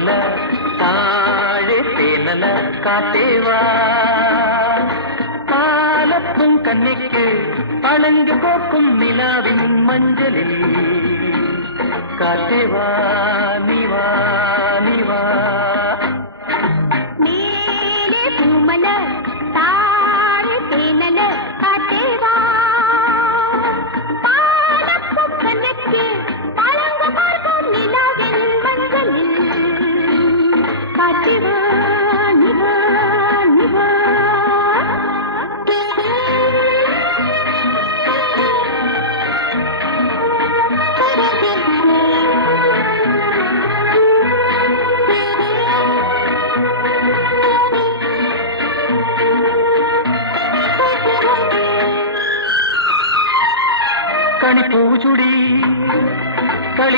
പൂമല താഴെ തേനല കാറ്റേവാ പാലപ്പും കന്നിക്ക് പളങ്കു പോക്കും നിലാവിൻ മഞ്ചലിൽ കാറ്റേവാ നിവാ നിവാ മേലെ പൂമല താഴെ തേനല കാറ്റേവാ പാലപ്പും കന്നിക്ക് പളങ്കു പോക്കും നിലാവിൻ മഞ്ചലിൽ കാറ്റേവാ